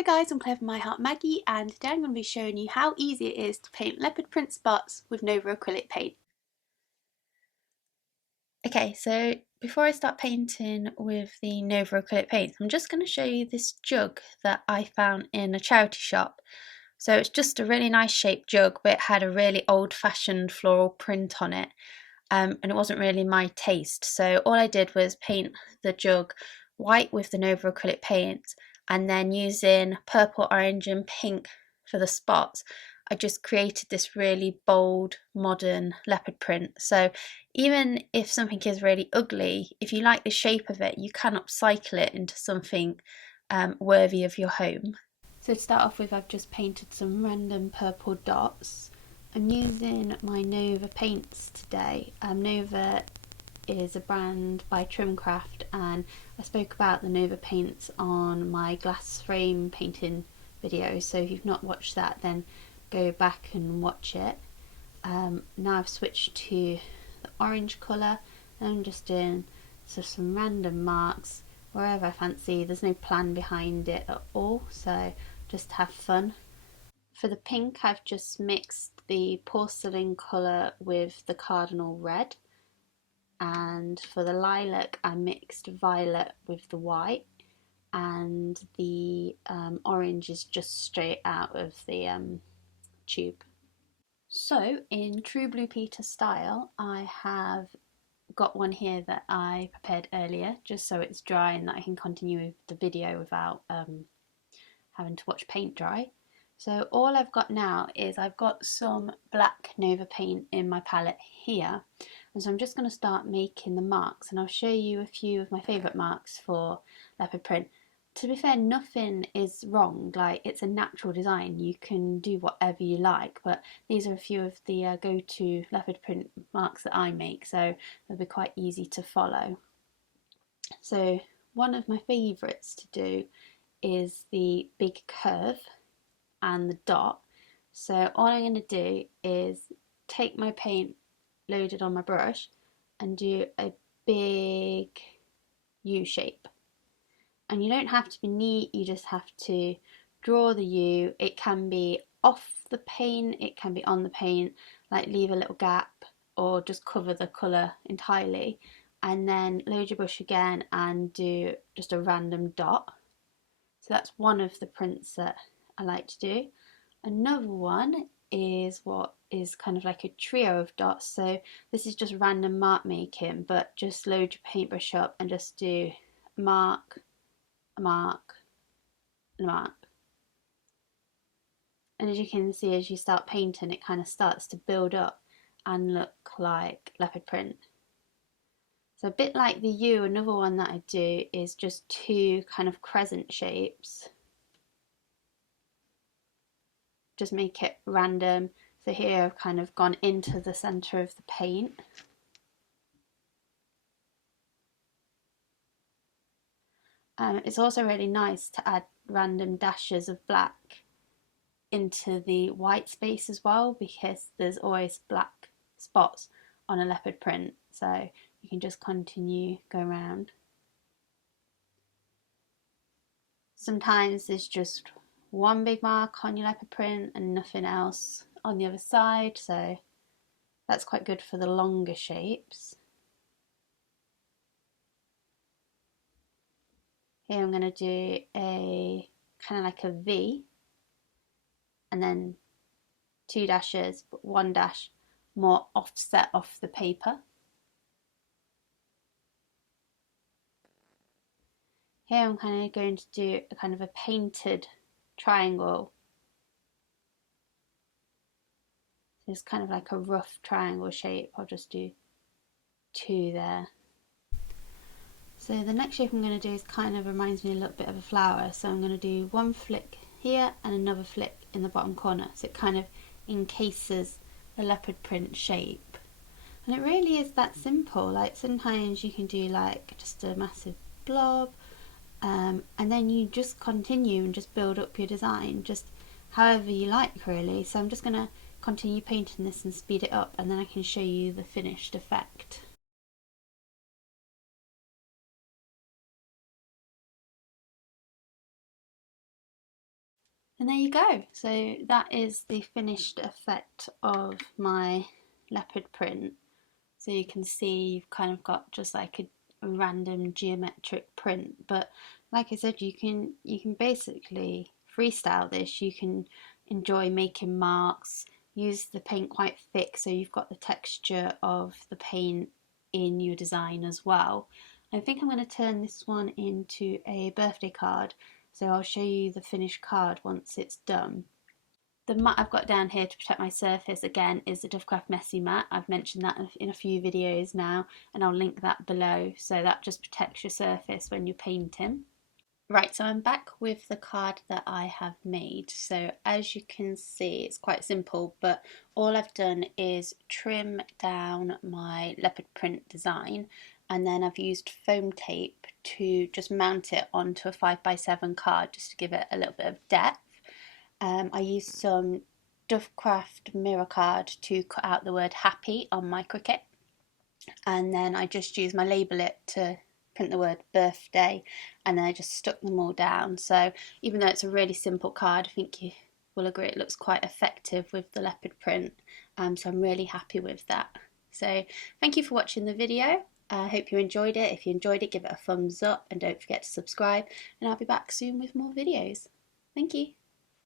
Hi guys, I'm Clever My Heart Maggie, and today I'm going to be showing you how easy it is to paint leopard print spots with Nova Acrylic Paint. Okay, so before I start painting with the Nova Acrylic Paints, I'm just going to show you this jug that I found in a charity shop. So it's just a really nice shaped jug, but it had a really old-fashioned floral print on it, and it wasn't really my taste. So all I did was paint the jug white with the Nova Acrylic Paints, and then using purple, orange and pink for the spots, I just created this really bold, modern leopard print. So even if something is really ugly, if you like the shape of it, you can upcycle it into something worthy of your home. So to start off with, I've just painted some random purple dots. I'm using my Nova paints today. Nova is a brand by Trimcraft, and I spoke about the Nova paints on my glass frame painting video, so if you've not watched that, then go back and watch it. Now I've switched to the orange colour, and I'm just doing some random marks wherever I fancy. There's no plan behind it at all, so just have fun. For the pink, I've just mixed the porcelain colour with the cardinal red, and for the lilac I mixed violet with the white, and the orange is just straight out of the tube. So in true Blue Peter style, I have got one here that I prepared earlier just so it's dry and that I can continue with the video without having to watch paint dry. So all I've got now is I've got some black Nova paint in my palette here, and so I'm just going to start making the marks, and I'll show you a few of my favourite marks for leopard print. To be fair, nothing is wrong, like it's a natural design, you can do whatever you like, but these are a few of the go-to leopard print marks that I make, so they'll be quite easy to follow. So one of my favourites to do is the big curve and the dot. So all I'm going to do is take my paint loaded on my brush and do a big U shape. And you don't have to be neat, you just have to draw the U. It can be off the paint, it can be on the paint, like leave a little gap or just cover the colour entirely, and then load your brush again and do just a random dot. So that's one of the prints that I like to do. Another one is what is kind of like a trio of dots. So this is just random mark making, but just load your paintbrush up and just do a mark, a mark, and a mark. And as you can see, as you start painting, it kind of starts to build up and look like leopard print. So a bit like the U, another one that I do is just two kind of crescent shapes. Just make it random. So here I've kind of gone into the centre of the paint. It's also really nice to add random dashes of black into the white space as well, because there's always black spots on a leopard print, so you can just continue go around. Sometimes there's just one big mark on your leopard print and nothing else on the other side, so that's quite good for the longer shapes. Here I'm going to do a kind of like a V, and then two dashes, but one dash more offset off the paper. Here I'm kind of going to do a kind of a painted triangle. So it's kind of like a rough triangle shape. I'll just do two there. So the next shape I'm going to do is kind of reminds me a little bit of a flower. So I'm going to do one flick here and another flick in the bottom corner. So it kind of encases the leopard print shape. And it really is that simple. Like sometimes you can do like just a massive blob, and then you just continue and just build up your design just however you like, really. So I'm just going to continue painting this and speed it up, and then I can show you the finished effect. And there you go. So that is the finished effect of my leopard print. So you can see you've kind of got just like a random geometric print, but like I said, you can basically freestyle this. You can enjoy making marks, use the paint quite thick so you've got the texture of the paint in your design as well. I think I'm going to turn this one into a birthday card, so I'll show you the finished card once it's done. The mat I've got down here to protect my surface again is the Dovecraft Messy mat. I've mentioned that in a few videos now, and I'll link that below, so that just protects your surface when you're painting. Right, so I'm back with the card that I have made. So as you can see, it's quite simple, but all I've done is trim down my leopard print design, and then I've used foam tape to just mount it onto a 5x7 card just to give it a little bit of depth. I used some Dovecraft mirror card to cut out the word happy on my Cricut, and then I just used my Label-It to print the word birthday, and then I just stuck them all down. So even though it's a really simple card, I think you will agree it looks quite effective with the leopard print, so I'm really happy with that. So thank you for watching the video. I hope you enjoyed it. If you enjoyed it, give it a thumbs up and don't forget to subscribe, and I'll be back soon with more videos. Thank you.